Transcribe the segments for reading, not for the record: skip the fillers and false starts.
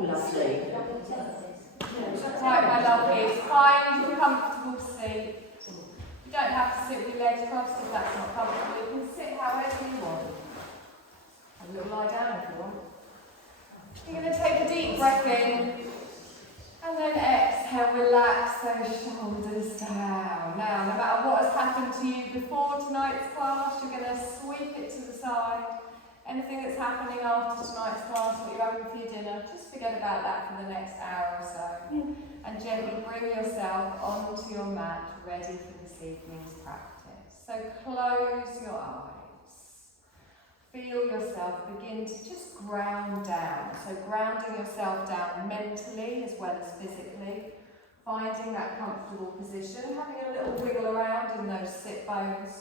Lovely. Right, my lovelies, find a comfortable seat. You don't have to sit with your legs crossed if that's not comfortable. You can sit however you want. A little lie down if you want. You're going to take a deep breath in and then exhale, relax those shoulders down. Now, no matter what has happened to you before tonight's class, you're going to sweep it to the side. Anything that's happening after tonight's class, what you're having for your dinner, just forget about that for the next hour or so. And gently bring yourself onto your mat, ready for this evening's practice. So close your eyes. Feel yourself begin to just ground down. So grounding yourself down mentally as well as physically. Finding that comfortable position, having a little wiggle around in those sit bones.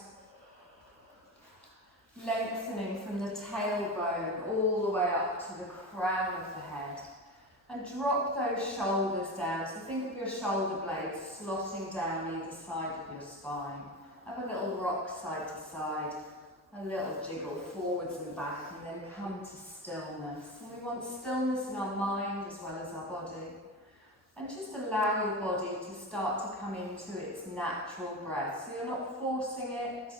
Lengthening from the tailbone all the way up to the crown of the head. And drop those shoulders down. So think of your shoulder blades slotting down either side of your spine. Have a little rock side to side. A little jiggle forwards and back, and then come to stillness. And we want stillness in our mind as well as our body. And just allow your body to start to come into its natural breath. So you're not forcing it.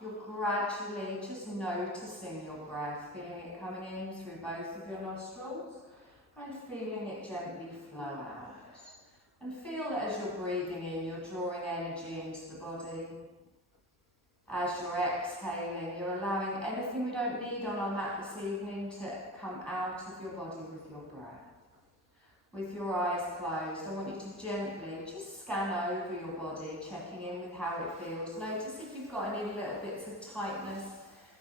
You're gradually just noticing your breath, feeling it coming in through both of your nostrils and feeling it gently flow out. And feel that as you're breathing in, you're drawing energy into the body. As you're exhaling, you're allowing anything we don't need on our mat this evening to come out of your body with your breath. With your eyes closed, I want you to gently just scan over your body, checking in with how it feels. Notice if you've got any little bits of tightness,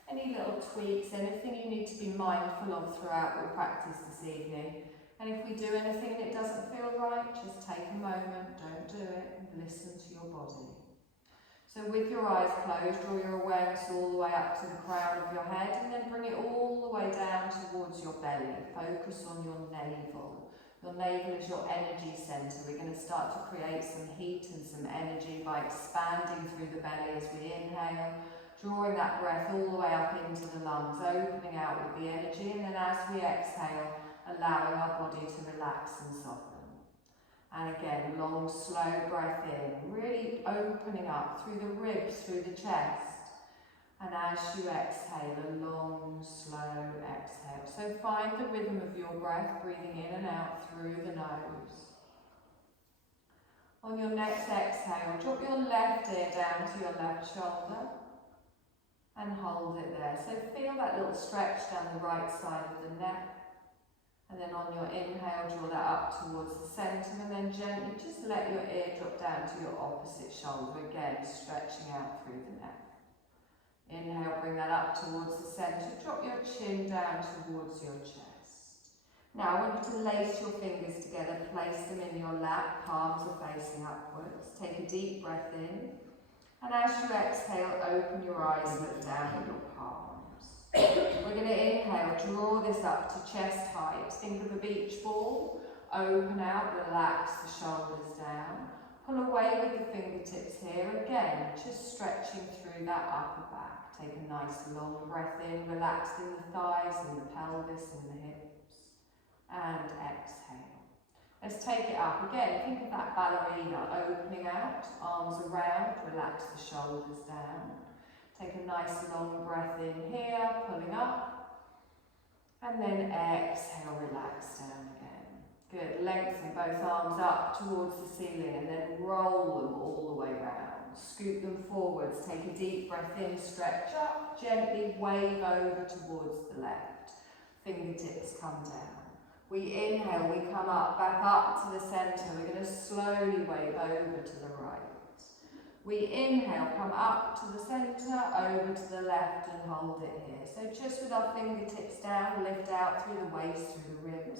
any little tweaks, anything you need to be mindful of throughout your practice this evening. And if we do anything and it doesn't feel right, just take a moment, don't do it, and listen to your body. So with your eyes closed, draw your awareness all the way up to the crown of your head and then bring it all the way down towards your belly. Focus on your navel. Your navel is your energy centre. We're going to start to create some heat and some energy by expanding through the belly as we inhale, drawing that breath all the way up into the lungs, opening out with the energy, and then as we exhale, allowing our body to relax and soften. And again, long, slow breath in, really opening up through the ribs, through the chest. And as you exhale, a long, slow exhale. So find the rhythm of your breath, breathing in and out through the nose. On your next exhale, drop your left ear down to your left shoulder and hold it there. So feel that little stretch down the right side of the neck. And then on your inhale, draw that up towards the centre and then gently just let your ear drop down to your opposite shoulder. Again, stretching out through the neck. Inhale, bring that up towards the centre. Drop your chin down towards your chest. Now I want you to lace your fingers together, place them in your lap, palms are facing upwards. Take a deep breath in. And as you exhale, open your eyes, look down at your palms. We're going to inhale, draw this up to chest height. Think of a beach ball. Open out, relax the shoulders down. Pull away with the fingertips here. Again, just stretching through that upper back. Take a nice long breath in, relaxed in the thighs and the pelvis and the hips. And exhale. Let's take it up. Again, think of that ballerina opening out, arms around, relax the shoulders down. Take a nice long breath in here, pulling up. And then exhale, relax down again. Good, lengthen both arms up towards the ceiling and then roll them all the way round. Scoop them forwards, take a deep breath in, stretch up, gently wave over towards the left. Fingertips come down. We inhale, we come up, back up to the centre. We're going to slowly wave over to the right. We inhale, come up to the centre, over to the left and hold it here. So just with our fingertips down, lift out through the waist, through the ribs.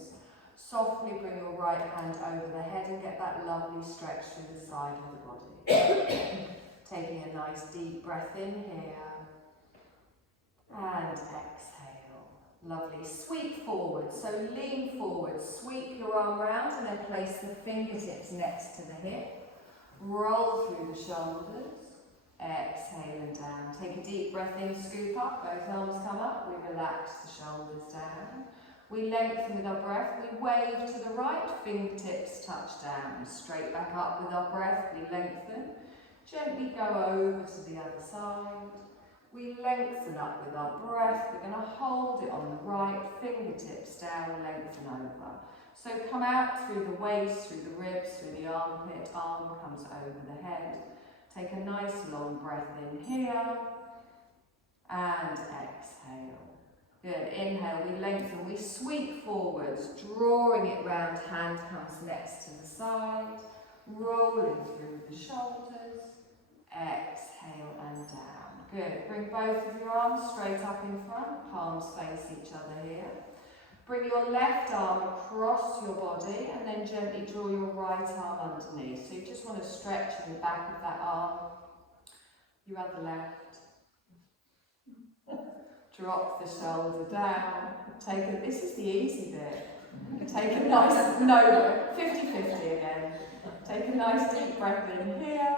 Softly bring your right hand over the head and get that lovely stretch through the side of the body. Taking a nice deep breath in here. And exhale. Lovely. Sweep forward. So lean forward. Sweep your arm round and then place the fingertips next to the hip. Roll through the shoulders. Exhale and down. Take a deep breath in, scoop up. Both arms come up. We relax the shoulders down. We lengthen with our breath. We wave to the right, fingertips touch down. Straight back up with our breath. We lengthen. Gently go over to the other side. We lengthen up with our breath. We're going to hold it on the right, fingertips down, lengthen over. So come out through the waist, through the ribs, through the armpit, arm comes over the head. Take a nice long breath in here and exhale. Good, inhale, we lengthen, we sweep forwards, drawing it round, hand comes next to the side, rolling through the shoulders, exhale and down. Good, bring both of your arms straight up in front, palms face each other here. Bring your left arm across your body and then gently draw your right arm underneath. So you just want to stretch in the back of that arm, your other left. Drop the shoulder down. This is the easy bit. Take a nice, 50-50 again. Take a nice deep breath in here.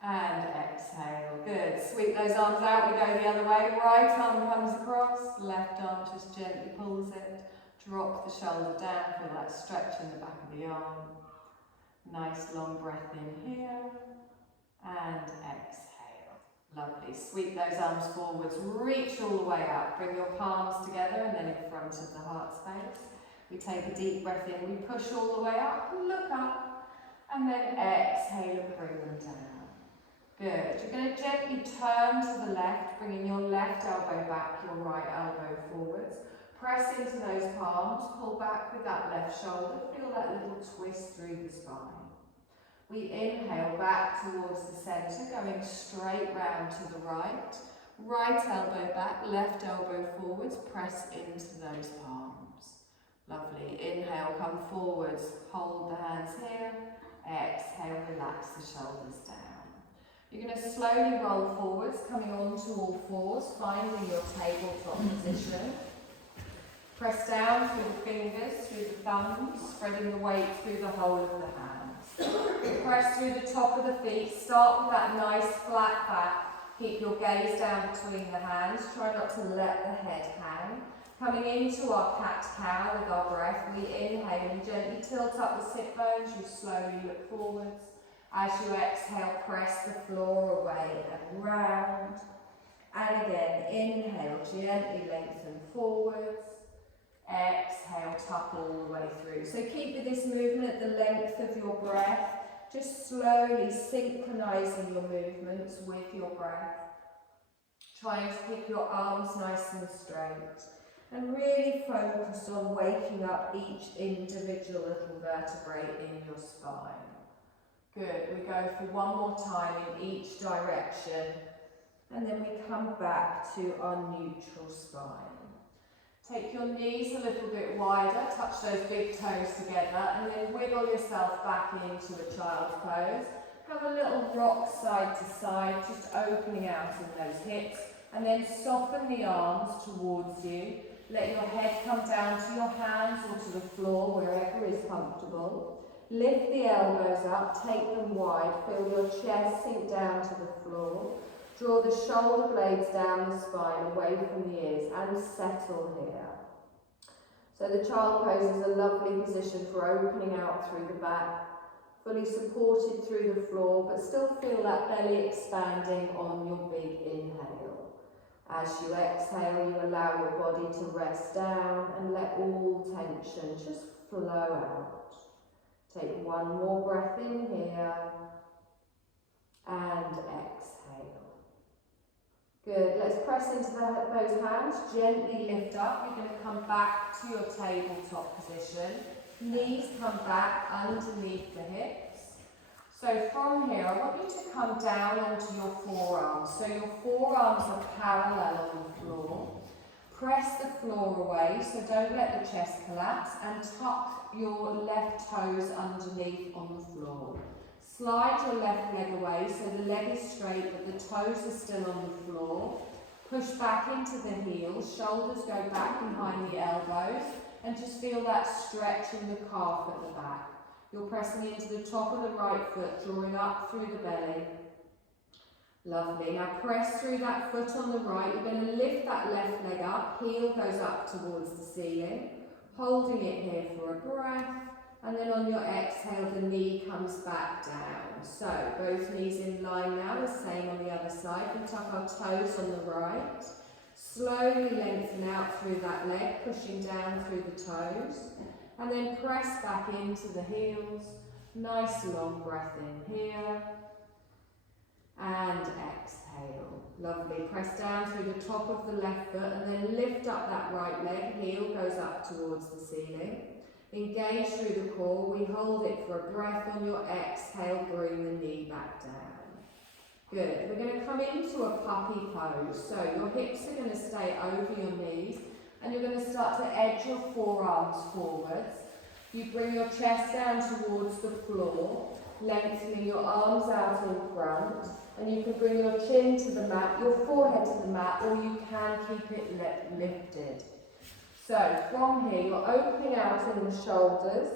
And exhale. Good. Sweep those arms out. We go the other way. Right arm comes across. Left arm just gently pulls it. Drop the shoulder down. Feel that stretch in the back of the arm. Nice long breath in here. And exhale. Lovely. Sweep those arms forwards. Reach all the way up. Bring your palms together and then in front of the heart space. We take a deep breath in. We push all the way up. Look up. And then exhale and bring them down. Good. You're going to gently turn to the left, bringing your left elbow back, your right elbow forwards. Press into those palms, pull back with that left shoulder. Feel that little twist through the spine. We inhale back towards the centre, going straight round to the right. Right elbow back, left elbow forwards. Press into those palms. Lovely. Inhale, come forwards. Hold the hands here. Exhale, relax the shoulders down. You're going to slowly roll forwards, coming onto all fours, finding your tabletop position. Press down through the fingers, through the thumbs, spreading the weight through the whole of the hands. Press through the top of the feet. Start with that nice flat back. Keep your gaze down between the hands. Try not to let the head hang. Coming into our cat-cow with our breath, we inhale and gently tilt up the sit bones. You slowly look forwards. As you exhale, press the floor away and round. And again, inhale, gently lengthen forwards. Exhale, tuck all the way through. So keep with this movement at the length of your breath. Just slowly synchronizing your movements with your breath. Trying to keep your arms nice and straight. And really focus on waking up each individual little vertebrae in your spine. Good, we go for one more time in each direction and then we come back to our neutral spine. Take your knees a little bit wider, touch those big toes together and then wiggle yourself back into a child's pose. Have a little rock side to side, just opening out in those hips and then soften the arms towards you. Let your head come down to your hands or to the floor, wherever is comfortable. Lift the elbows up, take them wide, feel your chest sink down to the floor. Draw the shoulder blades down the spine, away from the ears, and settle here. So the child pose is a lovely position for opening out through the back, fully supported through the floor, but still feel that belly expanding on your big inhale. As you exhale, you allow your body to rest down and let all tension just flow out. Take one more breath in here and exhale. Good, let's press into those hands, gently lift up. You're going to come back to your tabletop position. Knees come back underneath the hips. So from here, I want you to come down onto your forearms. So your forearms are parallel on the floor. Press the floor away, so don't let the chest collapse, and tuck your left toes underneath on the floor. Slide your left leg away, so the leg is straight, but the toes are still on the floor. Push back into the heels, shoulders go back behind the elbows, and just feel that stretch in the calf at the back. You're pressing into the top of the right foot, drawing up through the belly. Lovely. Now press through that foot on the right. You're going to lift that left leg up. Heel goes up towards the ceiling. Holding it here for a breath. And then on your exhale, the knee comes back down. So both knees in line now, the same on the other side. We tuck our toes on the right. Slowly lengthen out through that leg, pushing down through the toes. And then press back into the heels. Nice long breath in here. And exhale. Lovely. Press down through the top of the left foot and then lift up that right leg. Heel goes up towards the ceiling. Engage through the core. We hold it for a breath. On your exhale, bring the knee back down. Good. We're going to come into a puppy pose. So your hips are going to stay over your knees and you're going to start to edge your forearms forwards. You bring your chest down towards the floor, lengthening your arms out in front, and you can bring your chin to the mat, your forehead to the mat, or you can keep it lifted. So from here, you're opening out in the shoulders.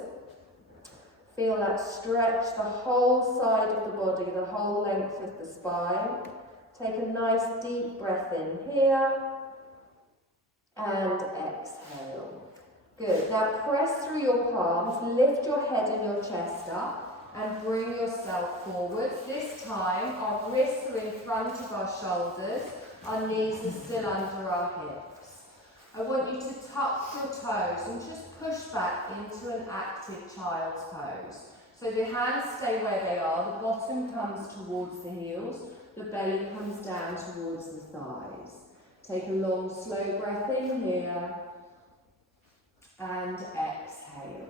Feel that stretch the whole side of the body, the whole length of the spine. Take a nice deep breath in here and exhale. Good. Now press through your palms, lift your head and your chest up and bring yourself forwards. This time our wrists are in front of our shoulders, our knees are still under our hips. I want you to tuck your toes and just push back into an active child's pose. So the hands stay where they are, the bottom comes towards the heels, the belly comes down towards the thighs. Take a long slow breath in here and exhale.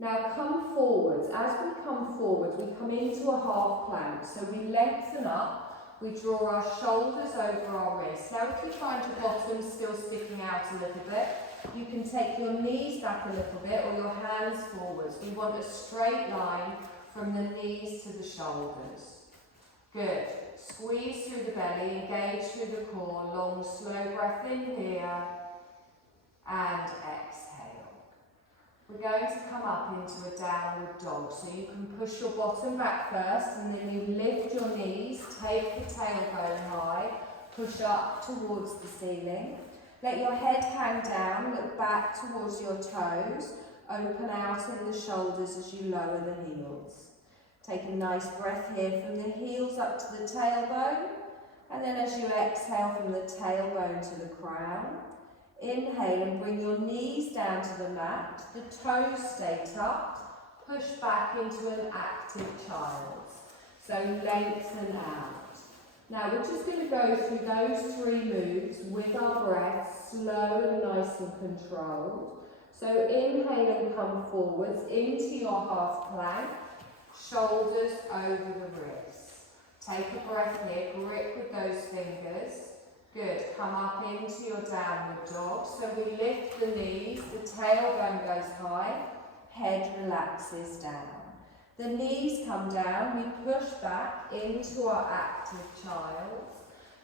Now come forwards. As we come forward, we come into a half plank. So we lengthen up. We draw our shoulders over our wrists. Now if you find your bottom still sticking out a little bit, you can take your knees back a little bit or your hands forwards. We want a straight line from the knees to the shoulders. Good. Squeeze through the belly, engage through the core. Long, slow breath in here and exhale. We're going to come up into a downward dog. So you can push your bottom back first and then you lift your knees, take the tailbone high, push up towards the ceiling. Let your head hang down, look back towards your toes, open out in the shoulders as you lower the heels. Take a nice breath here from the heels up to the tailbone, and then as you exhale from the tailbone to the crown, inhale and bring your knees down to the mat, the toes stay tucked, push back into an active child. So lengthen out. Now we're just going to go through those three moves with our breath, slow and nice and controlled. So inhale and come forwards into your half plank, shoulders over the wrists. Take a breath here, grip with those fingers. Good, come up into your downward dog. So we lift the knees, the tailbone goes high, head relaxes down. The knees come down, we push back into our active child,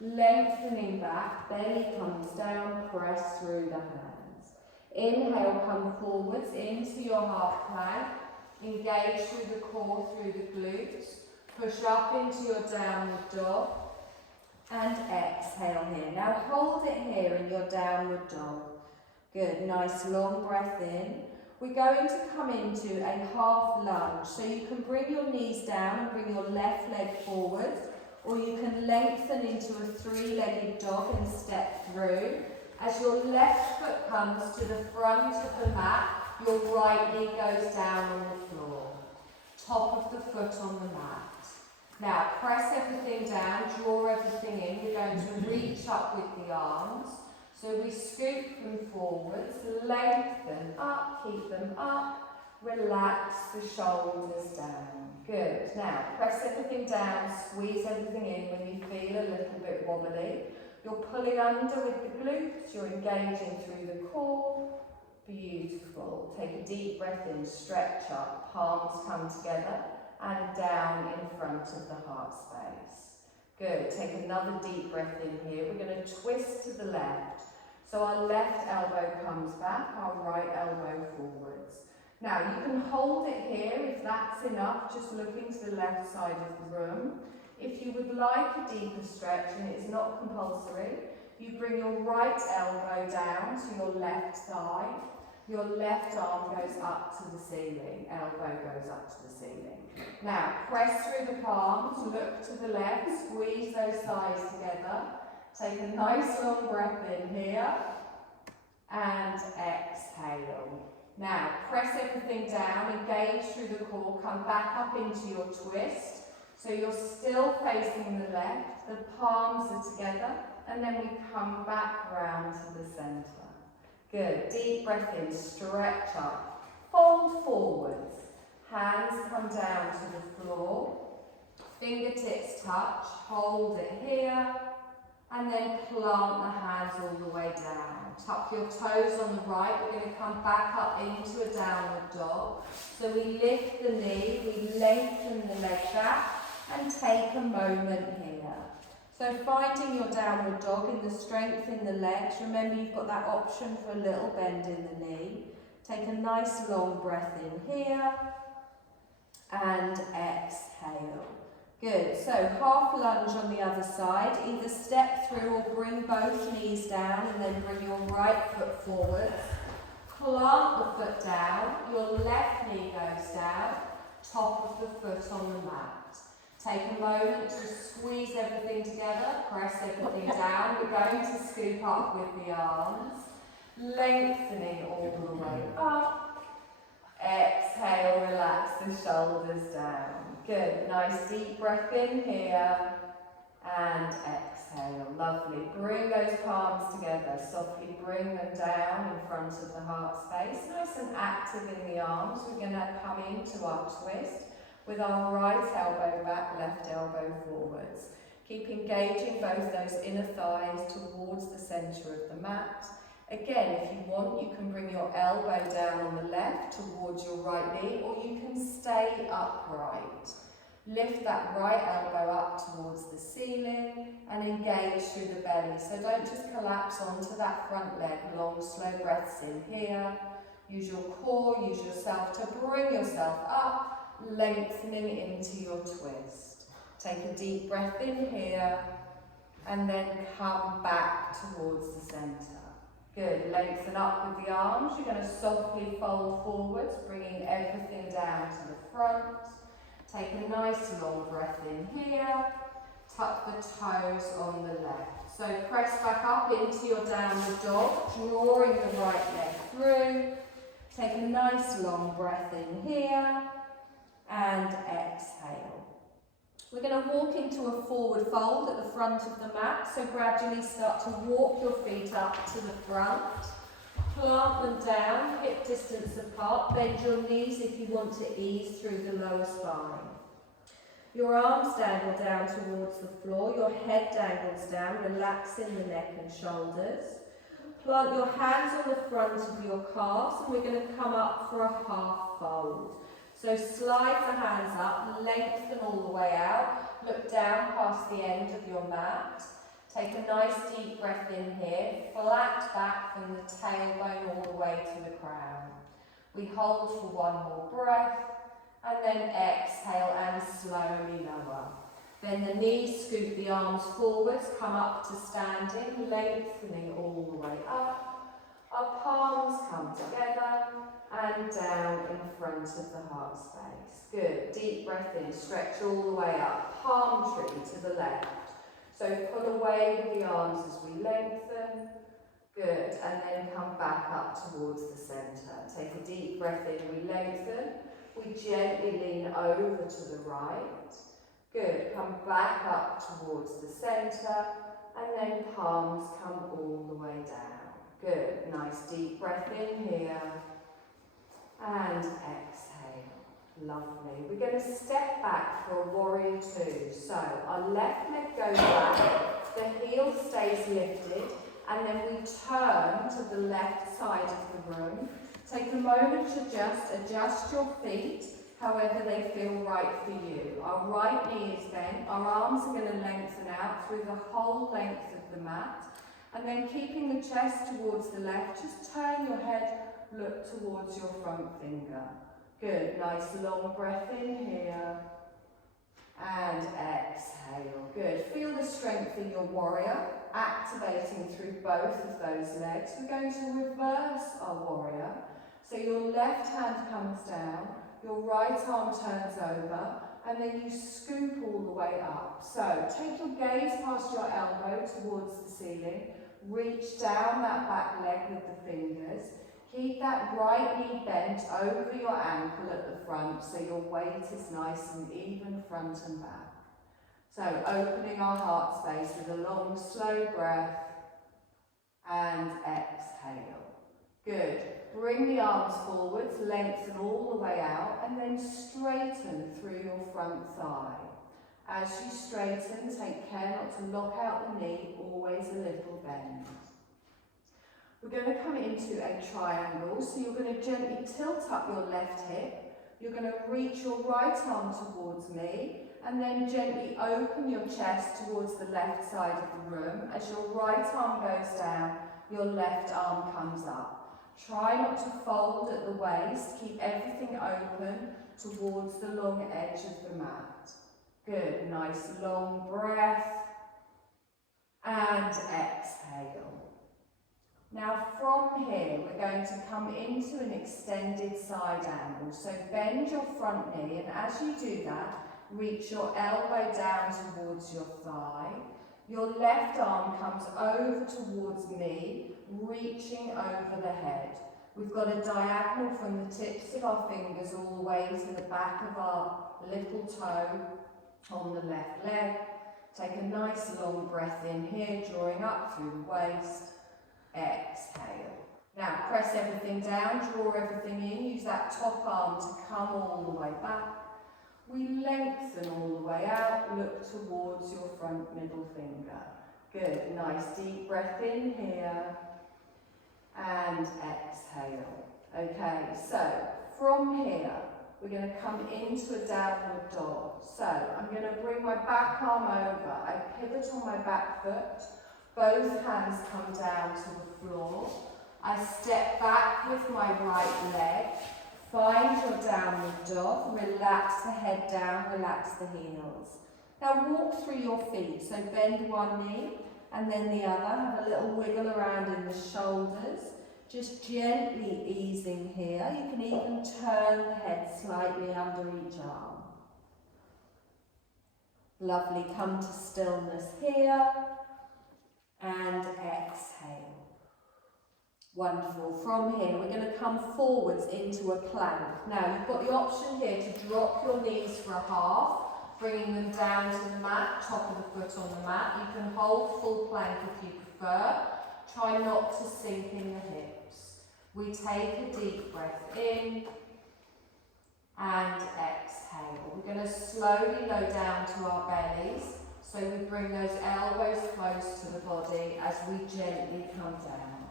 lengthening back, belly comes down, press through the hands. Inhale, come forwards into your half plank, engage through the core, through the glutes, push up into your downward dog, and exhale here. Now hold it here in your downward dog. Good, nice long breath in. We're going to come into a half lunge. So you can bring your knees down and bring your left leg forward, or you can lengthen into a three-legged dog and step through. As your left foot comes to the front of the mat, your right knee goes down on the floor. Top of the foot on the mat. Now press everything down, draw everything in. We're going to reach up with the arms. So we scoop them forwards, lengthen up, keep them up, relax the shoulders down. Good. Now press everything down, squeeze everything in when you feel a little bit wobbly. You're pulling under with the glutes, you're engaging through the core. Beautiful. Take a deep breath in, stretch up, palms come together and down in front of the heart space. Good. Take another deep breath in here. We're going to twist to the left. So our left elbow comes back, our right elbow forwards. Now you can hold it here if that's enough, just looking to the left side of the room. If you would like a deeper stretch, and it is not compulsory, you bring your right elbow down to your left thigh. Your left arm goes up to the ceiling, elbow goes up to the ceiling. Now, press through the palms, look to the left, squeeze those thighs together. Take a nice long breath in here, and exhale. Now, press everything down, engage through the core, come back up into your twist. So you're still facing the left, the palms are together, and then we come back round to the centre. Good, deep breath in, stretch up, fold forwards, hands come down to the floor, fingertips touch, hold it here, and then plant the hands all the way down. Tuck your toes on the right, we're going to come back up into a downward dog. So we lift the knee, we lengthen the leg back, and take a moment here. So finding your downward dog in the strength in the legs. Remember, you've got that option for a little bend in the knee. Take a nice long breath in here and exhale. Good. So half lunge on the other side. Either step through or bring both knees down and then bring your right foot forward. Plant the foot down. Your left knee goes down. Top of the foot on the mat. Take a moment to squeeze everything together, press everything down. We're going to scoop up with the arms, lengthening all the way up. Exhale, relax the shoulders down. Good, nice deep breath in here and exhale. Lovely. Bring those palms together, softly bring them down in front of the heart space. Nice and active in the arms. We're going to come into our twist. With our right elbow back, left elbow forwards. Keep engaging both those inner thighs towards the centre of the mat. Again, if you want, you can bring your elbow down on the left towards your right knee, or you can stay upright. Lift that right elbow up towards the ceiling and engage through the belly. So don't just collapse onto that front leg. Long, slow breaths in here. Use your core, use yourself to bring yourself up. Lengthening into your twist. Take a deep breath in here and then come back towards the centre. Good, lengthen up with the arms. You're going to softly fold forwards, bringing everything down to the front. Take a nice long breath in here. Tuck the toes on the left. So press back up into your downward dog, drawing the right leg through. Take a nice long breath in here. And exhale. We're going to walk into a forward fold at the front of the mat, so gradually start to walk your feet up to the front. Plant them down, hip distance apart, bend your knees if you want to ease through the lower spine. Your arms dangle down towards the floor, your head dangles down, relaxing the neck and shoulders. Plant your hands on the front of your calves and we're going to come up for a half fold. So slide the hands up, lengthen all the way out, look down past the end of your mat. Take a nice deep breath in here, flat back from the tailbone all the way to the crown. We hold for one more breath, and then exhale and slowly lower. Then the knees scoop the arms forwards, come up to standing, lengthening all the way up. Our palms come together and down in front of the heart space. Good, deep breath in, stretch all the way up, palm tree to the left. So pull away with the arms as we lengthen. Good, and then come back up towards the centre. Take a deep breath in, we lengthen. We gently lean over to the right. Good, come back up towards the centre, and then palms come all the way down. Good, nice deep breath in here, and exhale. Lovely. We're going to step back for a warrior two. So our left leg goes back, the heel stays lifted, and then we turn to the left side of the room. Take a moment to adjust your feet however they feel right for you. Our right knee is bent, our arms are going to lengthen out through the whole length of the mat, and then keeping the chest towards the left, just turn your head, look towards your front finger. Good, nice long breath in here, and exhale. strengthen your warrior, activating through both of those legs. We're going to reverse our warrior. So your left hand comes down, your right arm turns over, and then you scoop all the way up. So take your gaze past your elbow towards the ceiling, reach down that back leg with the fingers, keep that right knee bent over your ankle at the front so your weight is nice and even front and back. So opening our heart space with a long slow breath and exhale. Good. Bring the arms forwards, lengthen all the way out, and then straighten through your front thigh. As you straighten, take care not to lock out the knee, always a little bend. We're going to come into a triangle, so you're going to gently tilt up your left hip. You're going to reach your right arm towards me, and then gently open your chest towards the left side of the room. As your right arm goes down, your left arm comes up. Try not to fold at the waist, keep everything open towards the long edge of the mat. Good, nice long breath and exhale. Now from here we're going to come into an extended side angle. So bend your front knee, and as you do that, reach your elbow down towards your thigh. Your left arm comes over towards me, reaching over the head. We've got a diagonal from the tips of our fingers all the way to the back of our little toe on the left leg. Take a nice long breath in here, drawing up through the waist. Exhale. Now press everything down, draw everything in, use that top arm to come all the way back. We lengthen all the way out, look towards your front middle finger. Good, nice deep breath in here and exhale. Okay, so from here we're going to come into a downward dog. So I'm going to bring my back arm over, I pivot on my back foot, both hands come down to the floor. I step back with my right leg. Find your downward dog, relax the head down, relax the heels. Now walk through your feet, so bend one knee and then the other, have a little wiggle around in the shoulders, just gently easing here. You can even turn the head slightly under each arm. Lovely, come to stillness here and exhale. Wonderful. From here, we're going to come forwards into a plank. Now, you've got the option here to drop your knees for a half, bringing them down to the mat, top of the foot on the mat. You can hold full plank if you prefer. Try not to sink in the hips. We take a deep breath in and exhale. We're going to slowly lower down to our bellies, so we bring those elbows close to the body as we gently come down.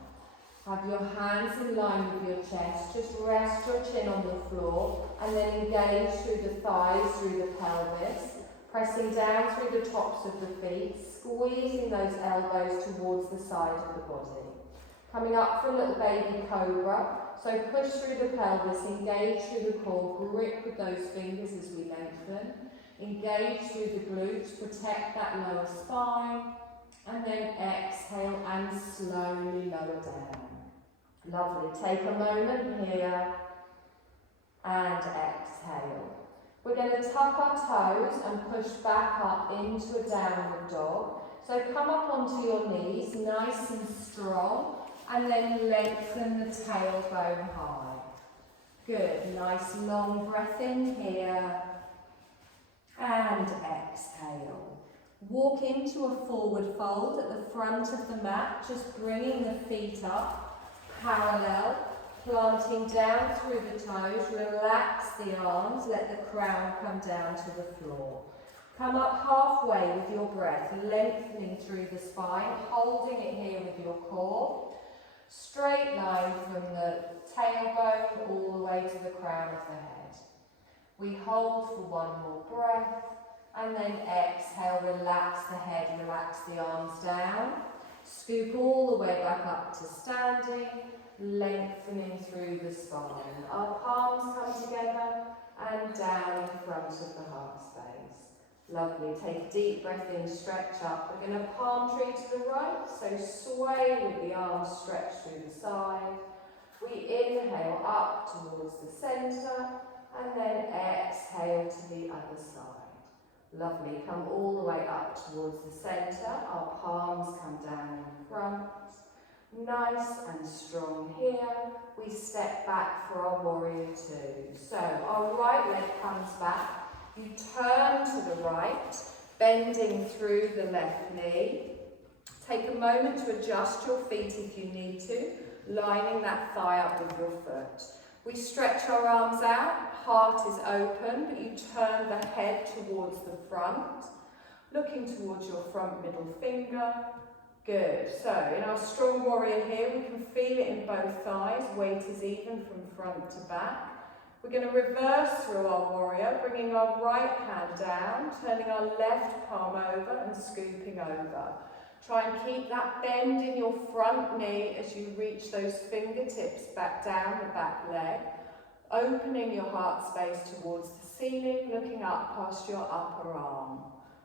Have your hands in line with your chest, just rest your chin on the floor and then engage through the thighs, through the pelvis, pressing down through the tops of the feet, squeezing those elbows towards the side of the body. Coming up for a little baby cobra, so push through the pelvis, engage through the core, grip with those fingers as we lengthen, engage through the glutes, protect that lower spine, and then exhale and slowly lower down. Lovely. Take a moment here and exhale. We're going to tuck our toes and push back up into a downward dog. So come up onto your knees, nice and strong, and then lengthen the tailbone high. Good. Nice long breath in here and exhale. Walk into a forward fold at the front of the mat, just bringing the feet up, parallel, planting down through the toes, relax the arms, let the crown come down to the floor. Come up halfway with your breath, lengthening through the spine, holding it here with your core. Straight line from the tailbone all the way to the crown of the head. We hold for one more breath. And then exhale, relax the head, relax the arms down. Scoop all the way back up to standing, lengthening through the spine. Our palms come together and down in front of the heart space. Lovely. Take a deep breath in, stretch up. We're going to palm tree to the right, so sway with the arms stretched through the side. We inhale up towards the centre and then exhale to the other side. Lovely. Come all the way up towards the centre. Our palms come down in front. Nice and strong here. We step back for our warrior two. So our right leg comes back. You turn to the right, bending through the left knee. Take a moment to adjust your feet if you need to, lining that thigh up with your foot. We stretch our arms out, heart is open, but you turn the head towards the front, looking towards your front middle finger. Good. So in our strong warrior here, we can feel it in both thighs. Weight is even from front to back. We're going to reverse through our warrior, bringing our right hand down, turning our left palm over and scooping over. Try and keep that bend in your front knee as you reach those fingertips back down the back leg, opening your heart space towards the ceiling, looking up past your upper arm.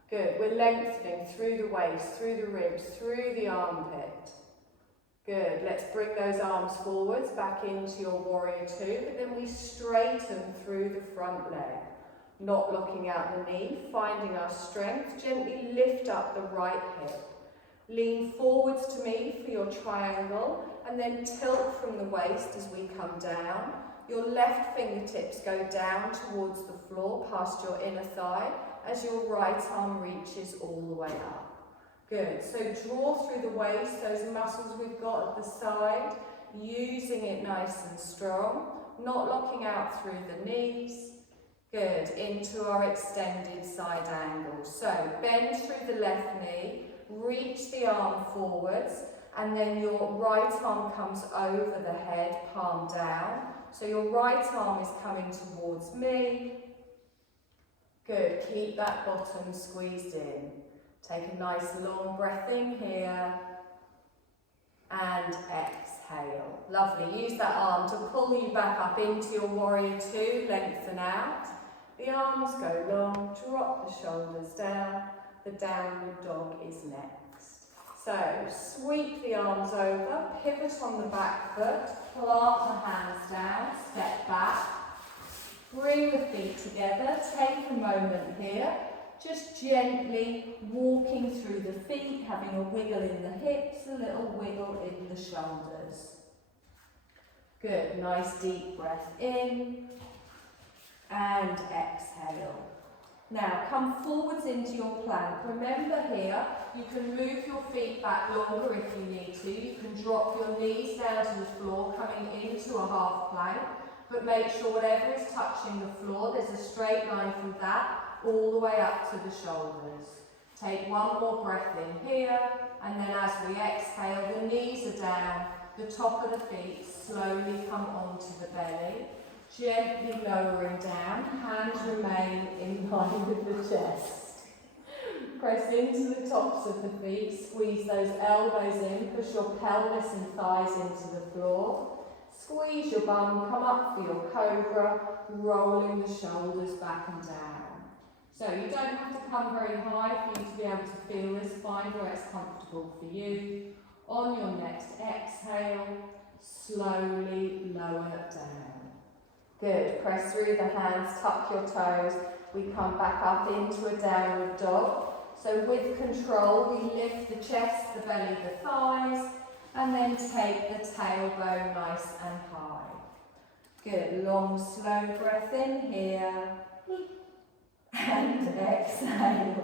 Good. We're lengthening through the waist, through the ribs, through the armpit. Good. Let's bring those arms forwards back into your warrior two, but then we straighten through the front leg, not locking out the knee, finding our strength. Gently lift up the right hip. Lean forwards to me for your triangle and then tilt from the waist as we come down. Your left fingertips go down towards the floor past your inner thigh as your right arm reaches all the way up. Good. So draw through the waist, those muscles we've got at the side, using it nice and strong, not locking out through the knees. Good. Into our extended side angle. So bend through the left knee, reach the arm forwards, and then your right arm comes over the head, palm down. So your right arm is coming towards me. Good. Keep that bottom squeezed in. Take a nice long breath in here and exhale. Lovely. Use that arm to pull you back up into your warrior two. Lengthen out. The arms go long. Drop the shoulders down. The downward dog is next. So sweep the arms over. Pivot on the back foot. Plant the hands down. Step back. Bring the feet together. Take a moment here. Just gently walking through the feet, having a wiggle in the hips, a little wiggle in the shoulders. Good, nice deep breath in and exhale. Now come forwards into your plank. Remember here, you can move your feet back longer if you need to. You can drop your knees down to the floor, coming into a half plank, but make sure whatever is touching the floor, there's a straight line from that all the way up to the shoulders. Take one more breath in here, and then as we exhale, the knees are down, the top of the feet slowly come onto the belly, gently lowering down, hands remain in line with the chest. Press into the tops of the feet, squeeze those elbows in, push your pelvis and thighs into the floor. Squeeze your bum, come up for your cobra, rolling the shoulders back and down. So you don't have to come very high for you to be able to feel this. Find where it's comfortable for you. On your next exhale, slowly lower down. Good. Press through the hands, tuck your toes. We come back up into a downward dog. So with control, we lift the chest, the belly, the thighs, and then take the tailbone nice and high. Good. Long, slow breath in here. And exhale.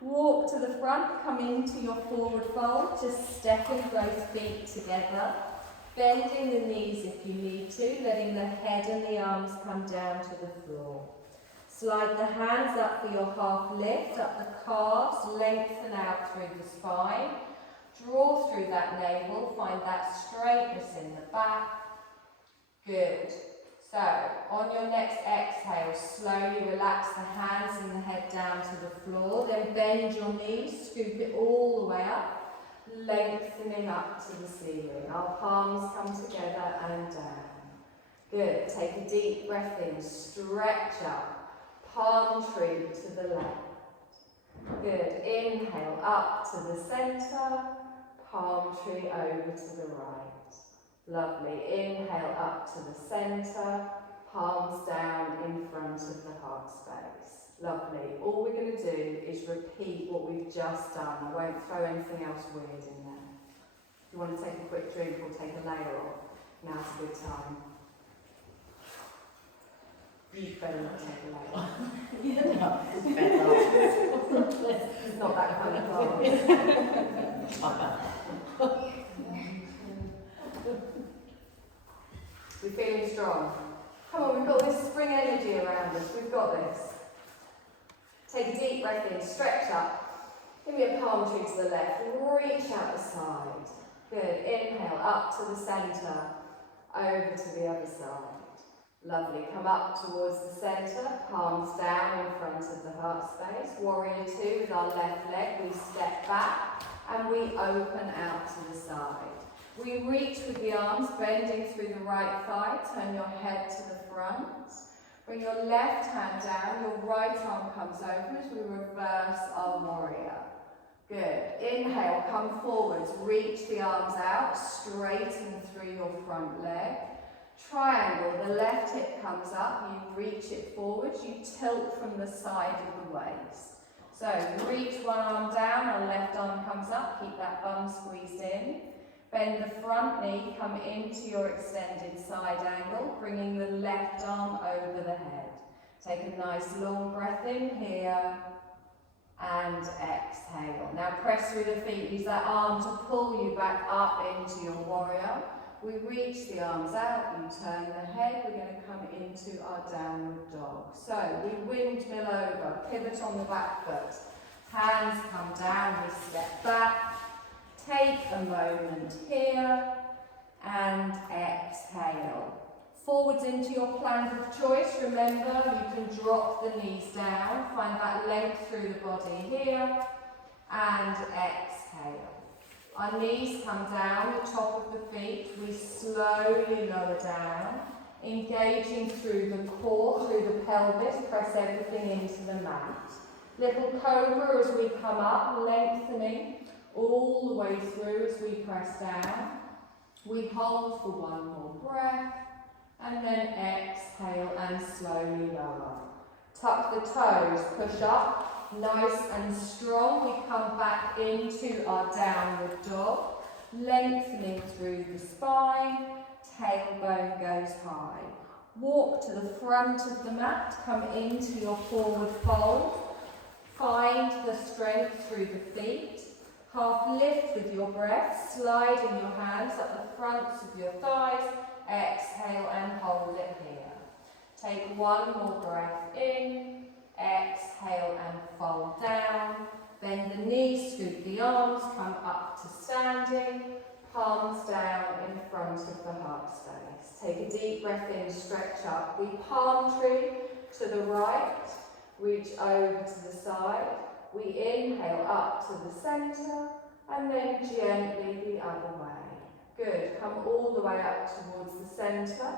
Walk to the front, come into your forward fold, just stepping both feet together, bending the knees if you need to, letting the head and the arms come down to the floor. Slide the hands up for your half lift, up the calves, lengthen out through the spine, draw through that navel, find that straightness in the back. Good. So, on your next exhale, slowly relax the hands and the head down to the floor, then bend your knees, scoop it all the way up, lengthening up to the ceiling. Our palms come together and down. Good. Take a deep breath in, stretch up, palm tree to the left. Good, inhale up to the centre, palm tree over to the right. Lovely, inhale up to the centre, palms down in front of the heart space. Lovely, all we're going to do is repeat what we've just done. I won't throw anything else weird in there. If you want to take a quick drink or take a layer off, now's a good time. You better not take a layer off. No, it's better. It's not that kind of class. We're feeling strong. Come on, we've got this spring energy around us. We've got this. Take a deep breath in, stretch up. Give me a palm tree to the left. Reach out the side. Good. Inhale up to the centre, over to the other side. Lovely. Come up towards the centre, palms down in front of the heart space. Warrior two with our left leg. We step back and we open out to the side. We reach with the arms, bending through the right thigh. Turn your head to the front. Bring your left hand down. Your right arm comes over as we reverse our warrior. Good. Inhale, come forwards. Reach the arms out, straighten through your front leg. Triangle, the left hip comes up. You reach it forwards. You tilt from the side of the waist. So reach one arm down, our left arm comes up. Keep that bum squeezed in. Bend the front knee, come into your extended side angle, bringing the left arm over the head. Take a nice long breath in here and exhale. Now press through the feet, use that arm to pull you back up into your warrior. We reach the arms out, you turn the head, we're going to come into our downward dog. So we windmill over, pivot on the back foot, hands come down, we step back. Take a moment here and exhale. Forwards into your plank of choice. Remember, you can drop the knees down. Find that length through the body here and exhale. Our knees come down, the top of the feet. We slowly lower down, engaging through the core, through the pelvis. Press everything into the mat. Little cobra as we come up, lengthening all the way through as we press down. We hold for one more breath and then exhale and slowly lower. Tuck the toes, push up, nice and strong. We come back into our downward dog, lengthening through the spine, tailbone goes high. Walk to the front of the mat, come into your forward fold. Find the strength through the feet. Half lift with your breath, sliding your hands up the fronts of your thighs, exhale and hold it here. Take one more breath in, exhale and fold down. Bend the knees, scoop the arms, come up to standing, palms down in front of the heart space. Take a deep breath in, stretch up. We palm tree to the right, reach over to the side. We inhale up to the centre and then gently the other way. Good. Come all the way up towards the centre.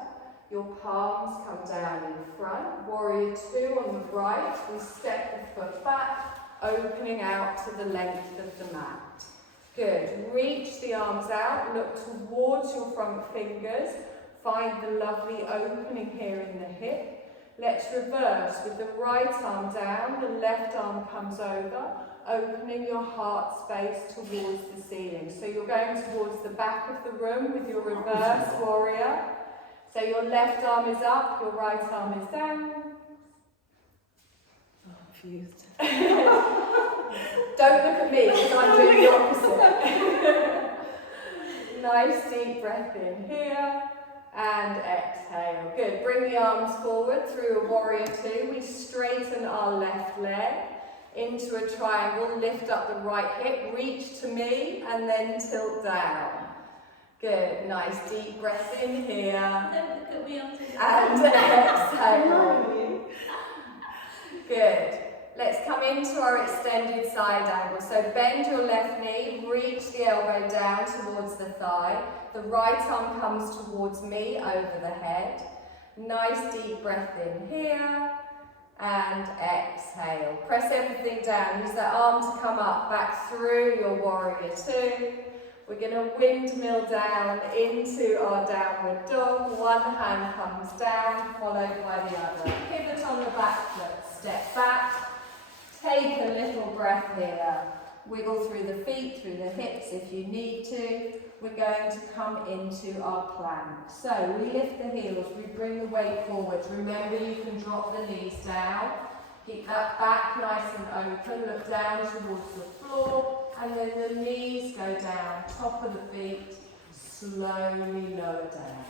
Your palms come down in front. Warrior two on the right. We step the foot back, opening out to the length of the mat. Good. Reach the arms out. Look towards your front fingers. Find the lovely opening here in the hip. Let's reverse with the right arm down, the left arm comes over, opening your heart space towards the ceiling. So you're going towards the back of the room with your reverse warrior. So your left arm is up, your right arm is down. I'm confused. Don't look at me because I'm doing the opposite. Nice deep breath in here. And exhale. Good. Bring the arms forward through a warrior two. We straighten our left leg into a triangle. Lift up the right hip. Reach to me and then tilt down. Good. Nice deep breath in here. And exhale. Good. Let's come into our extended side angle. So bend your left knee, reach the elbow down towards the thigh. The right arm comes towards me over the head. Nice deep breath in here and everything down. Use that arm to come up, back through your warrior two. We're going to windmill down into our downward dog. One hand comes down, followed by the other. Pivot on the back foot, step back. Take a little breath here. Wiggle through the feet, through the hips if you need to. We're going to come into our plank. So we lift the heels, we bring the weight forward. Remember, you can drop the knees down. Keep that back nice and open. Look down towards the floor. And then the knees go down, top of the feet, slowly lower down.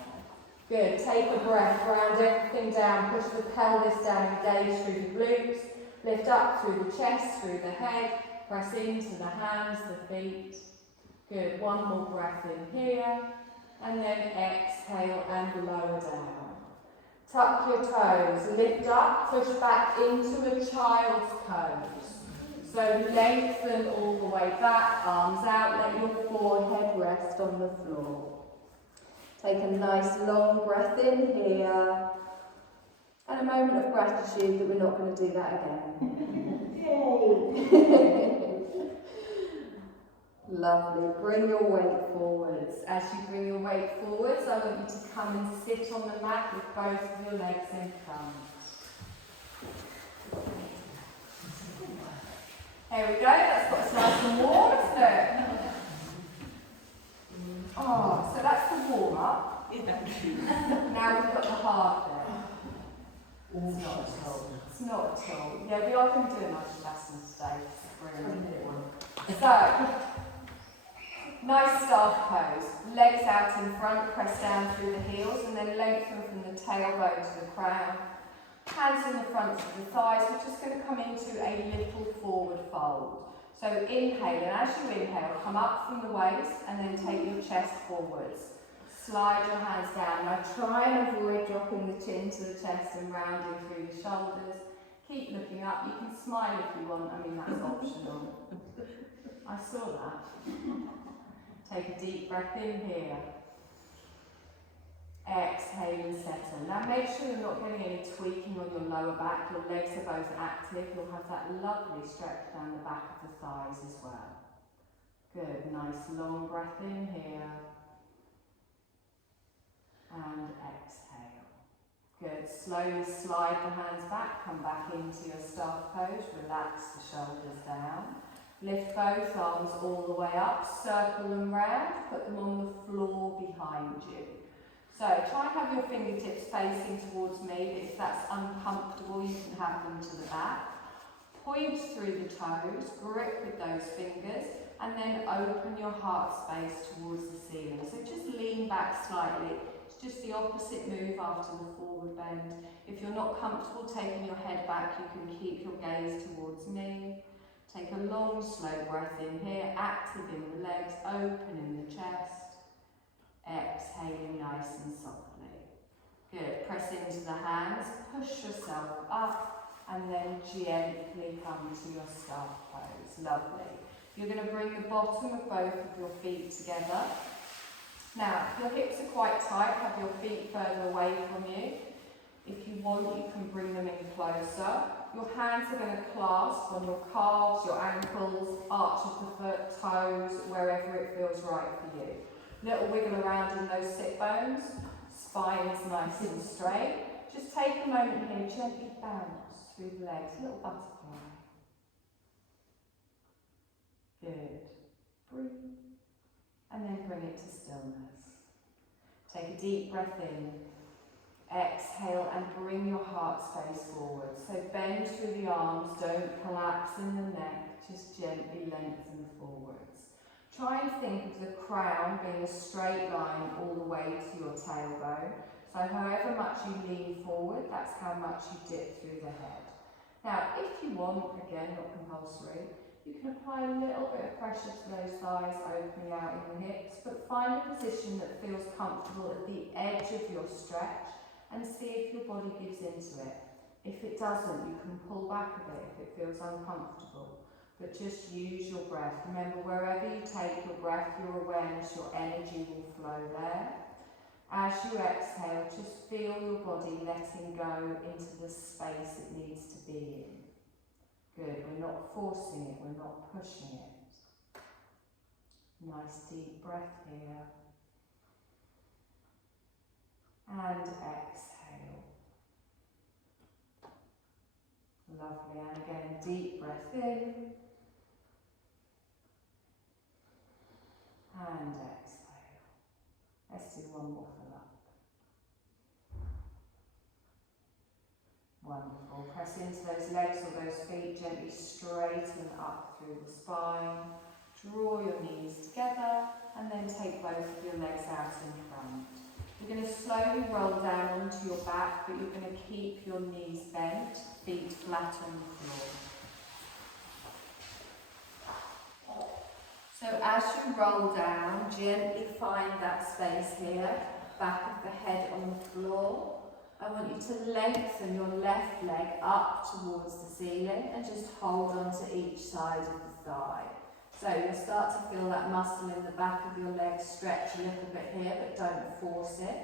Good, take a breath, ground everything down, push the pelvis down, engage through the glutes, lift up through the chest, through the head, press into the hands, the feet. Good, one more breath in here, and then exhale and lower down. Tuck your toes, lift up, push back into a child's pose. So lengthen all the way back, arms out, let your forehead rest on the floor. Take a nice long breath in here. And a moment of gratitude that we're not going to do that again. Yay! Lovely. Bring your weight forwards. As you bring your weight forwards, I want you to come and sit on the mat with both of your legs in front. There we go, that's got us nice and warm, isn't it? Oh, so that's the warm up. Now we've got the hard bit. It's not at all. It's not at all. Yeah, we are going to do a nice lesson today. So, nice staff pose. Legs out in front, press down through the heels, and then lengthen from the tailbone to the crown. Hands on the fronts of the thighs. We're just going to come into a little forward fold. So inhale, and as you inhale, come up from the waist and then take your chest forwards. Slide your hands down. Now try and avoid dropping the chin to the chest and rounding through the shoulders. Keep looking up. You can smile if you want. I mean, that's optional. I saw that. Take a deep breath in here. Exhale and settle. Now make sure you're not getting any tweaking on your lower back. Your legs are both active. You'll have that lovely stretch down the back of the thighs as well. Good, nice long breath in here. And exhale. Good, slowly slide the hands back. Come back into your staff pose. Relax the shoulders down. Lift both arms all the way up. Circle them round. Put them on the floor behind you. So try and have your fingertips facing towards me, but if that's uncomfortable, you can have them to the back. Point through the toes, grip with those fingers, and then open your heart space towards the ceiling. So just lean back slightly. It's just the opposite move after the forward bend. If you're not comfortable taking your head back, you can keep your gaze towards me. Take a long, slow breath in here, active in the legs, open in the chest. Exhaling nice and softly. Good. Press into the hands, push yourself up, and then gently come to your staff pose. Lovely. You're going to bring the bottom of both of your feet together. Now, if your hips are quite tight, have your feet further away from you. If you want, you can bring them in closer. Your hands are going to clasp on your calves, your ankles, arch of the foot, toes, wherever it feels right for you. Little wiggle around in those sit bones, spine is nice and straight. Just take a moment here, gently bounce through the legs, little butterfly. Good. Breathe. And then bring it to stillness. Take a deep breath in. Exhale and bring your heart space forward. So bend through the arms, don't collapse in the neck, just gently lengthen forwards. Try and think of the crown being a straight line all the way to your tailbone. So however much you lean forward, that's how much you dip through the head. Now, if you want, again, not compulsory, you can apply a little bit of pressure to those thighs, opening out in the hips, but find a position that feels comfortable at the edge of your stretch and see if your body gives into it. If it doesn't, you can pull back a bit if it feels uncomfortable. But just use your breath. Remember, wherever you take your breath, your awareness, your energy will flow there. As you exhale, just feel your body letting go into the space it needs to be in. Good. We're not forcing it, we're not pushing it. Nice deep breath here. And exhale. Lovely, and again, deep breath in. And exhale. Let's do one more fill up. Wonderful. Press into those legs or those feet, gently straighten up through the spine. Draw your knees together and then take both of your legs out in front. You're going to slowly roll down onto your back, but you're going to keep your knees bent, feet flat on the floor. So as you roll down, gently find that space here, back of the head on the floor. I want you to lengthen your left leg up towards the ceiling and just hold on to each side of the thigh. So you'll start to feel that muscle in the back of your leg stretch a little bit here, but don't force it.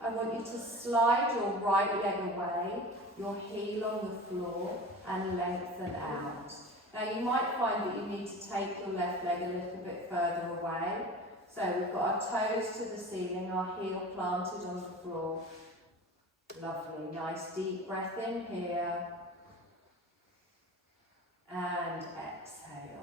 I want you to slide your right leg away, your heel on the floor, and lengthen out. Now you might find that you need to take your left leg a little bit further away. So we've got our toes to the ceiling, our heel planted on the floor. Lovely, nice deep breath in here. And exhale.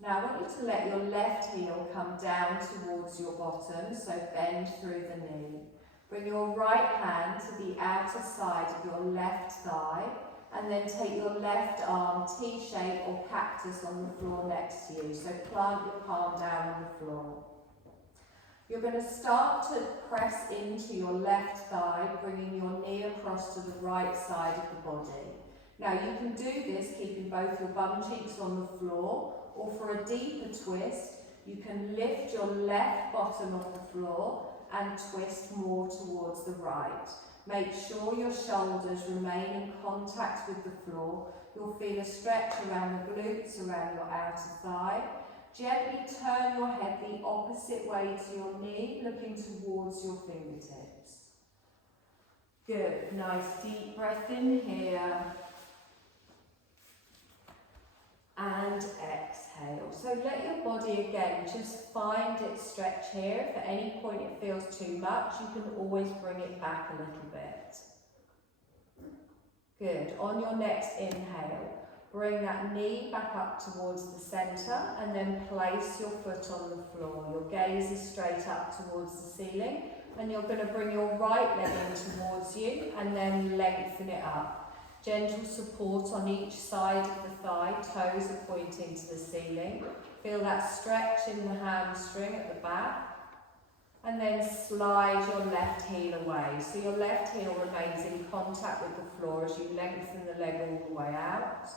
Now I want you to let your left heel come down towards your bottom, so bend through the knee. Bring your right hand to the outer side of your left thigh, and then take your left arm T-shape or cactus on the floor next to you. So plant your palm down on the floor. You're going to start to press into your left thigh, bringing your knee across to the right side of the body. Now you can do this keeping both your bum cheeks on the floor, or for a deeper twist, you can lift your left bottom of the floor and twist more towards the right. Make sure your shoulders remain in contact with the floor. You'll feel a stretch around the glutes, around your outer thigh. Gently turn your head the opposite way to your knee, looking towards your fingertips. Good, nice deep breath in here. And exhale. So let your body again just find its stretch here. If at any point it feels too much, you can always bring it back a little bit. Good. On your next inhale, bring that knee back up towards the centre and then place your foot on the floor. Your gaze is straight up towards the ceiling, and you're going to bring your right leg in towards you and then lengthen it up. Gentle support on each side of the thigh, toes are pointing to the ceiling. Feel that stretch in the hamstring at the back. And then slide your left heel away. So your left heel remains in contact with the floor as you lengthen the leg all the way out.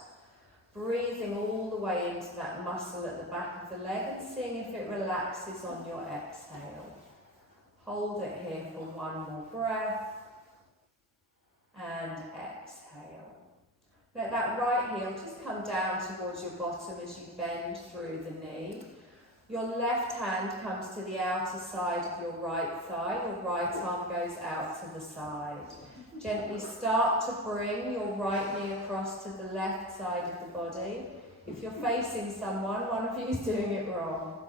Breathing all the way into that muscle at the back of the leg and seeing if it relaxes on your exhale. Hold it here for one more breath. And exhale. Let that right heel just come down towards your bottom as you bend through the knee. Your left hand comes to the outer side of your right thigh. Your right arm goes out to the side. Gently start to bring your right knee across to the left side of the body. If you're facing someone, one of you is doing it wrong.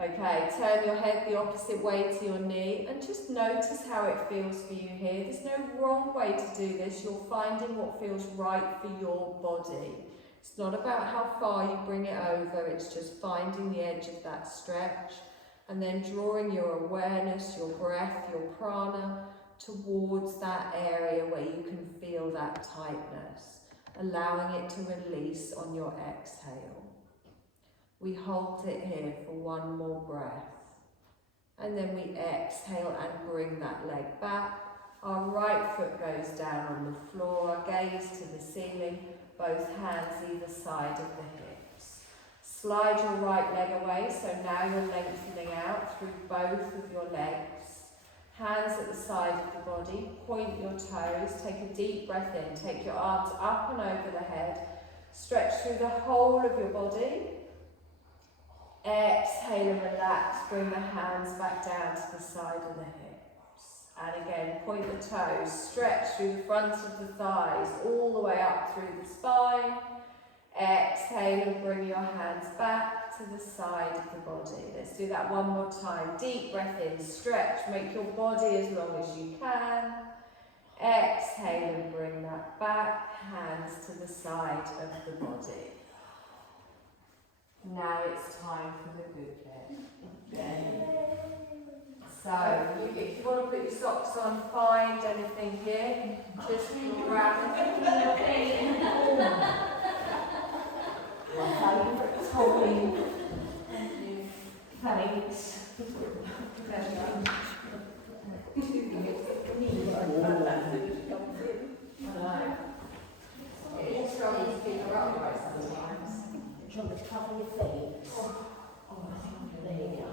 Okay, turn your head the opposite way to your knee and just notice how it feels for you here. There's no wrong way to do this. You're finding what feels right for your body. It's not about how far you bring it over, it's just finding the edge of that stretch and then drawing your awareness, your breath, your prana towards that area where you can feel that tightness, allowing it to release on your exhale. We hold it here for one more breath. And then we exhale and bring that leg back. Our right foot goes down on the floor, our gaze to the ceiling, both hands either side of the hips. Slide your right leg away, so now you're lengthening out through both of your legs. Hands at the side of the body, point your toes, take a deep breath in, take your arms up and over the head, stretch through the whole of your body. Exhale and relax, bring the hands back down to the side of the hips. And again, point the toes, stretch through the front of the thighs, all the way up through the spine. Exhale and bring your hands back to the side of the body. Let's do that one more time. Deep breath in, stretch, make your body as long as you can. Exhale and bring that back, hands to the side of the body. Now it's time for the good bit. So, if you want to put your socks on, find anything here. Just grab your feet. My favourite toy. Thanks. It is strong to keep her upright sometimes. Do you want me to cover your feet? There you go.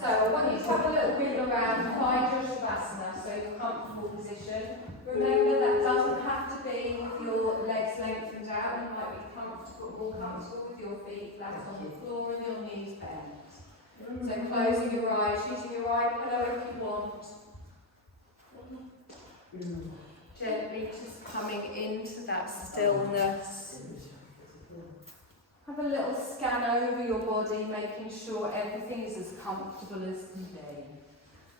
So I want you to have a little wiggle around, find your Shavasana, so your comfortable position. Remember that doesn't have to be with your legs lengthened out, you might be more comfortable with your feet flat on the floor and your knees bent. So closing your eyes, using your eye pillow if you want. Gently just coming into that stillness. Have a little scan over your body, making sure everything is as comfortable as can be.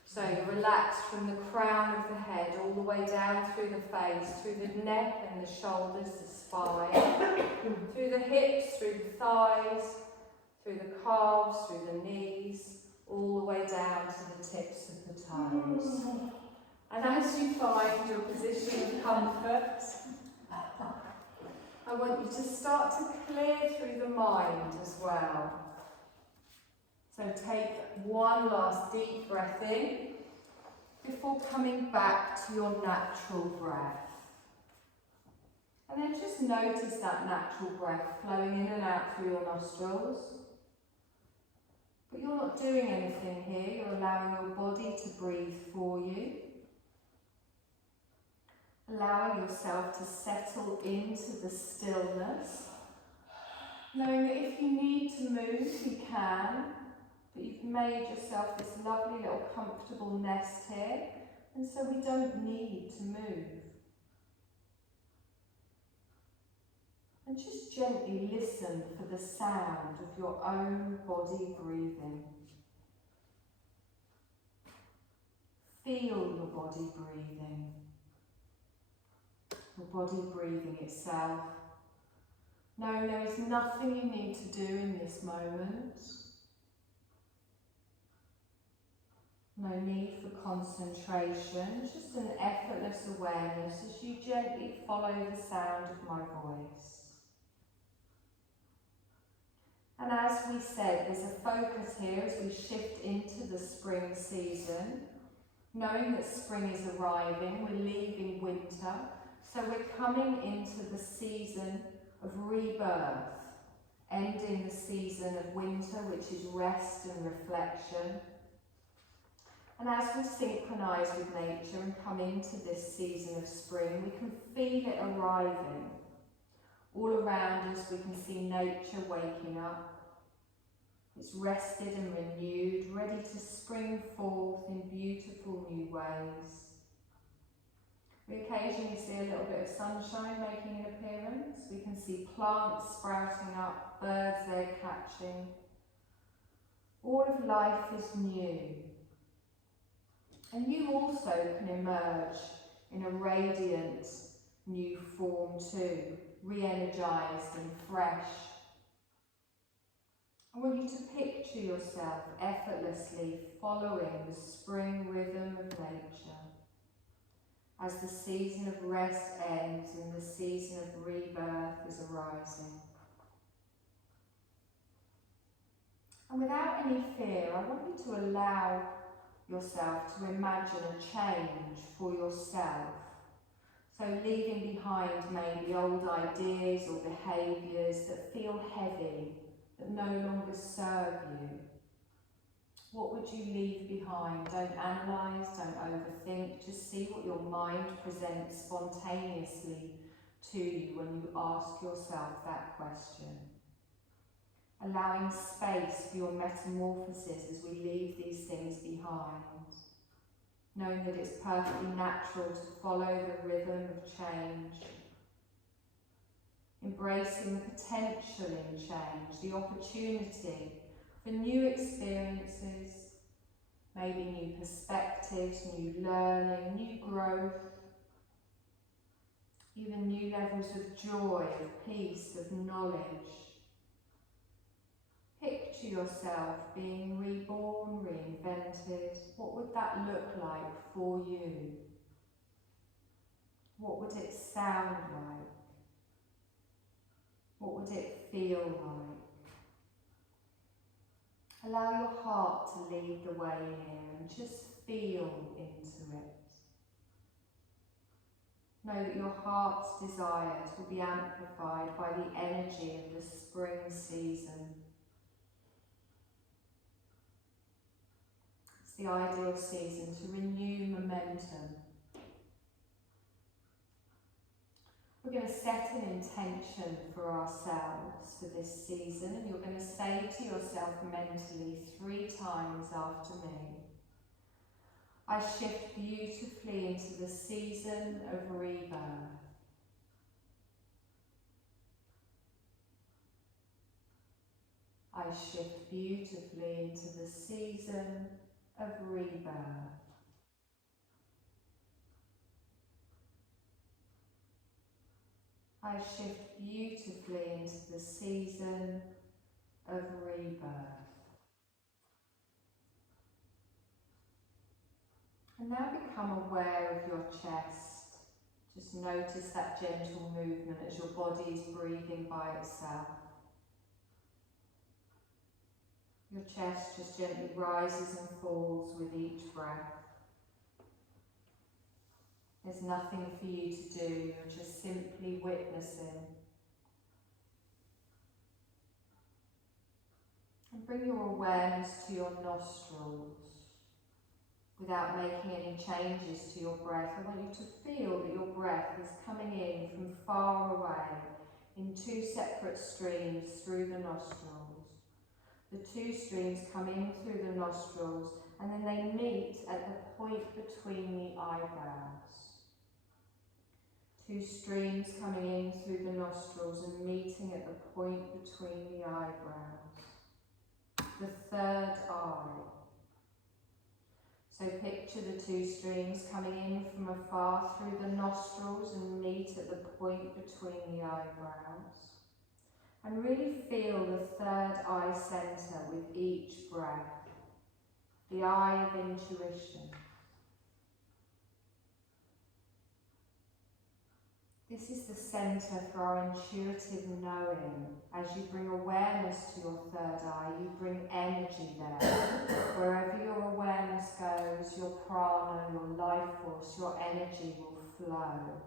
So relax from the crown of the head all the way down through the face, through the neck and the shoulders, the spine, through the hips, through the thighs, through the calves, through the knees, all the way down to the tips of the toes. And as you find your position of comfort, I want you to start to clear through the mind as well. So take one last deep breath in before coming back to your natural breath. And then just notice that natural breath flowing in and out through your nostrils. But you're not doing anything here, you're allowing your body to breathe for you. Allowing yourself to settle into the stillness, knowing that if you need to move, you can, but you've made yourself this lovely little comfortable nest here, and so we don't need to move. And just gently listen for the sound of your own body breathing. Feel your body breathing. Your body breathing itself. Knowing there is nothing you need to do in this moment. No need for concentration, just an effortless awareness as you gently follow the sound of my voice. And as we said, there's a focus here as we shift into the spring season. Knowing that spring is arriving, we're leaving winter. So we're coming into the season of rebirth, ending the season of winter, which is rest and reflection. And as we synchronise with nature and come into this season of spring, we can feel it arriving. All around us we can see nature waking up. It's rested and renewed, ready to spring forth in beautiful new ways. We occasionally see a little bit of sunshine making an appearance. We can see plants sprouting up, birds there catching. All of life is new. And you also can emerge in a radiant new form too, re-energized and fresh. I want you to picture yourself effortlessly following the spring rhythm of nature as the season of rest ends and the season of rebirth is arising. And without any fear, I want you to allow yourself to imagine a change for yourself. So leaving behind maybe old ideas or behaviours that feel heavy, that no longer serve you. What would you leave behind? Don't analyse, don't overthink, just see what your mind presents spontaneously to you when you ask yourself that question. Allowing space for your metamorphosis as we leave these things behind. Knowing that it's perfectly natural to follow the rhythm of change. Embracing the potential in change, the opportunity for new experiences, maybe new perspectives, new learning, new growth, even new levels of joy, of peace, of knowledge. Picture yourself being reborn, reinvented. What would that look like for you? What would it sound like? What would it feel like? Allow your heart to lead the way here and just feel into it. Know that your heart's desires will be amplified by the energy of the spring season. It's the ideal season to renew momentum. We're going to set an intention for ourselves for this season, and you're going to say to yourself mentally 3 times after me. I shift beautifully into the season of rebirth. I shift beautifully into the season of rebirth. I shift beautifully into the season of rebirth. And now become aware of your chest. Just notice that gentle movement as your body is breathing by itself. Your chest just gently rises and falls with each breath. There's nothing for you to do, you're just simply witnessing. And bring your awareness to your nostrils. Without making any changes to your breath, I want you to feel that your breath is coming in from far away in 2 separate streams through the nostrils. The 2 streams come in through the nostrils and then they meet at the point between the eyebrows. 2 streams coming in through the nostrils and meeting at the point between the eyebrows. The 3rd eye. So picture the 2 streams coming in from afar through the nostrils and meet at the point between the eyebrows. And really feel the 3rd eye centre with each breath. The eye of intuition. This is the centre for our intuitive knowing. As you bring awareness to your 3rd eye, you bring energy there. Wherever your awareness goes, your prana, your life force, your energy will flow.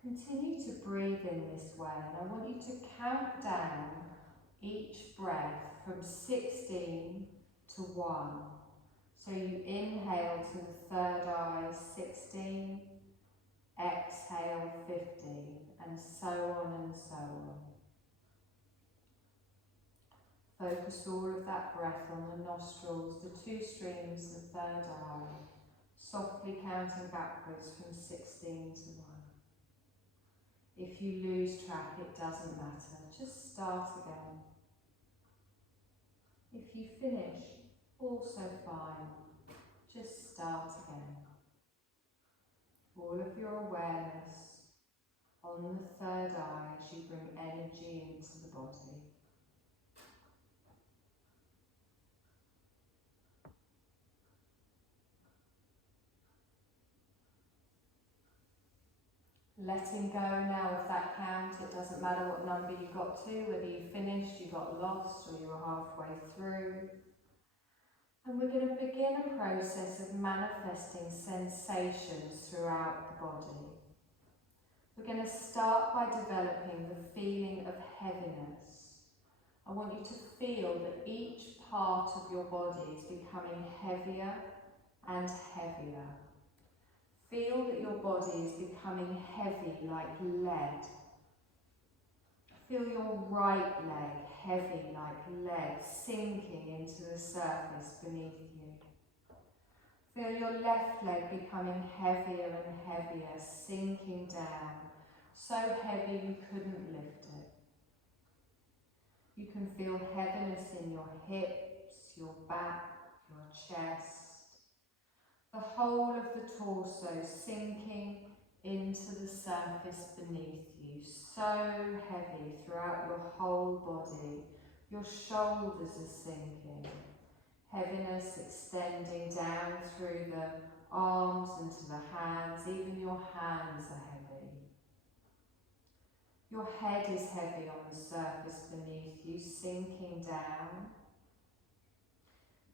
Continue to breathe in this way, and I want you to count down each breath from 16 to 1. So you inhale to the 3rd eye, 16, exhale 50, and so on and so on. Focus all of that breath on the nostrils, the 2 streams, the 3rd eye, softly counting backwards from 16 to 1. If you lose track, it doesn't matter, just start again. If you finish, also fine. Just start again. All of your awareness on the third eye as you bring energy into the body. Letting go now of that count. It doesn't matter what number you got to, whether you finished, you got lost, or you were halfway through. And we're going to begin a process of manifesting sensations throughout the body. We're going to start by developing the feeling of heaviness. I want you to feel that each part of your body is becoming heavier and heavier. Feel that your body is becoming heavy like lead. Feel your right leg heavy like lead sinking into the surface beneath you. Feel your left leg becoming heavier and heavier, sinking down, so heavy you couldn't lift it. You can feel heaviness in your hips, your back, your chest. The whole of the torso sinking into the surface beneath you, so heavy throughout your whole body. Your shoulders are sinking, heaviness extending down through the arms into the hands, even your hands are heavy. Your head is heavy on the surface beneath you, sinking down.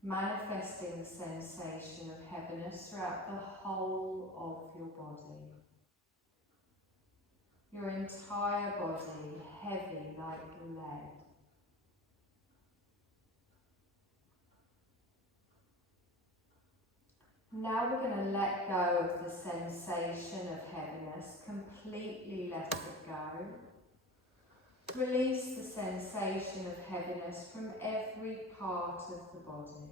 Manifesting the sensation of heaviness throughout the whole of your body. Your entire body heavy like lead. Now we're going to let go of the sensation of heaviness, completely let it go. Release the sensation of heaviness from every part of the body.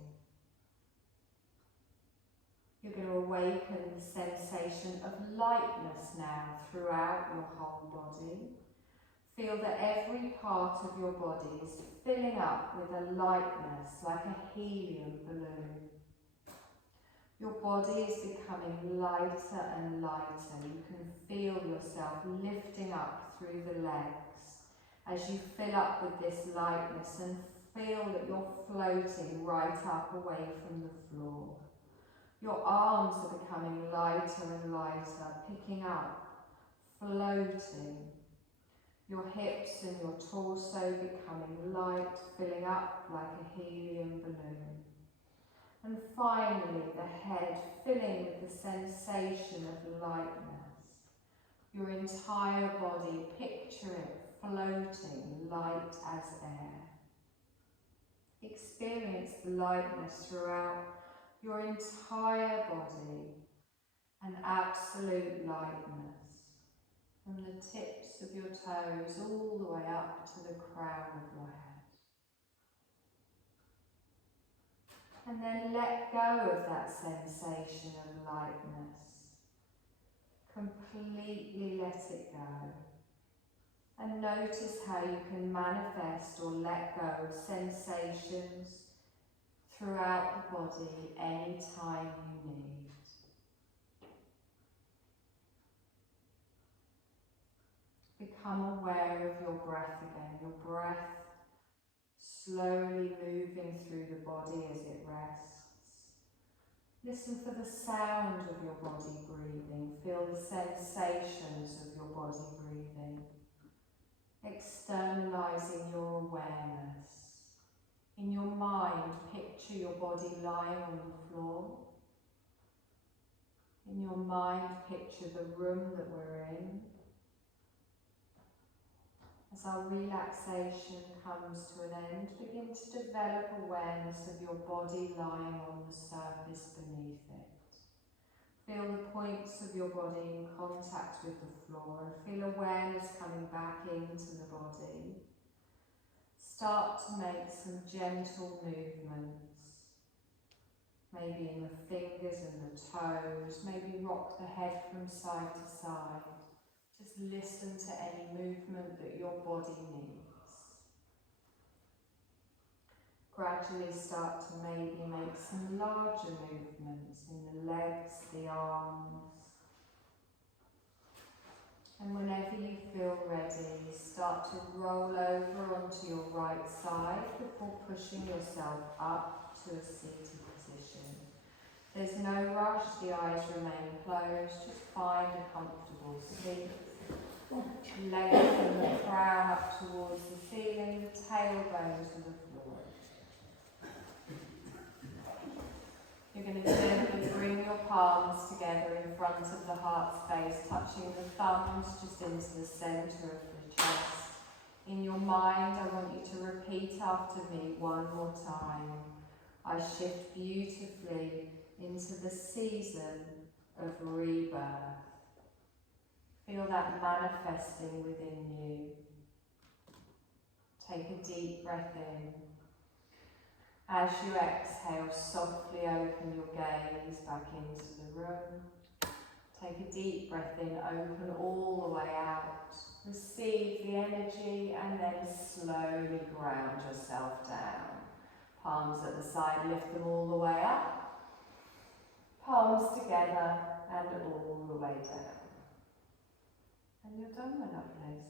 You're going to awaken the sensation of lightness now throughout your whole body. Feel that every part of your body is filling up with a lightness like a helium balloon. Your body is becoming lighter and lighter. You can feel yourself lifting up through the legs as you fill up with this lightness and feel that you're floating right up away from the floor. Your arms are becoming lighter and lighter, picking up, floating. Your hips and your torso becoming light, filling up like a helium balloon. And finally, the head filling with the sensation of lightness. Your entire body, picture it floating light as air. Experience the lightness throughout your entire body, an absolute lightness, from the tips of your toes all the way up to the crown of your head. And then let go of that sensation of lightness. Completely let it go. And notice how you can manifest or let go of sensations throughout the body anytime you need. Become aware of your breath again, your breath slowly moving through the body as it rests. Listen for the sound of your body breathing. Feel the sensations of your body breathing. Externalizing your awareness. In your mind, picture your body lying on the floor. In your mind, picture the room that we're in. As our relaxation comes to an end, begin to develop awareness of your body lying on the surface beneath it. Feel the points of your body in contact with the floor and feel awareness coming back into the body. Start to make some gentle movements, maybe in the fingers and the toes, maybe rock the head from side to side. Just listen to any movement that your body needs. Gradually start to maybe make some larger movements in the legs, the arms. And whenever you feel ready, start to roll over onto your right side before pushing yourself up to a seated position. There's no rush, the eyes remain closed, just find a comfortable seat. Lengthen the crown up towards the ceiling, the tailbone to the floor. You're going to gently bring your palms together in front of the heart space, touching the thumbs just into the centre of the chest. In your mind, I want you to repeat after me one more time. I shift beautifully into the season of rebirth. Feel that manifesting within you. Take a deep breath in. As you exhale, softly open your gaze back into the room. Take a deep breath in, open all the way out. Receive the energy and then slowly ground yourself down. Palms at the side, lift them all the way up. Palms together and all the way down. And you're done, my lovelies.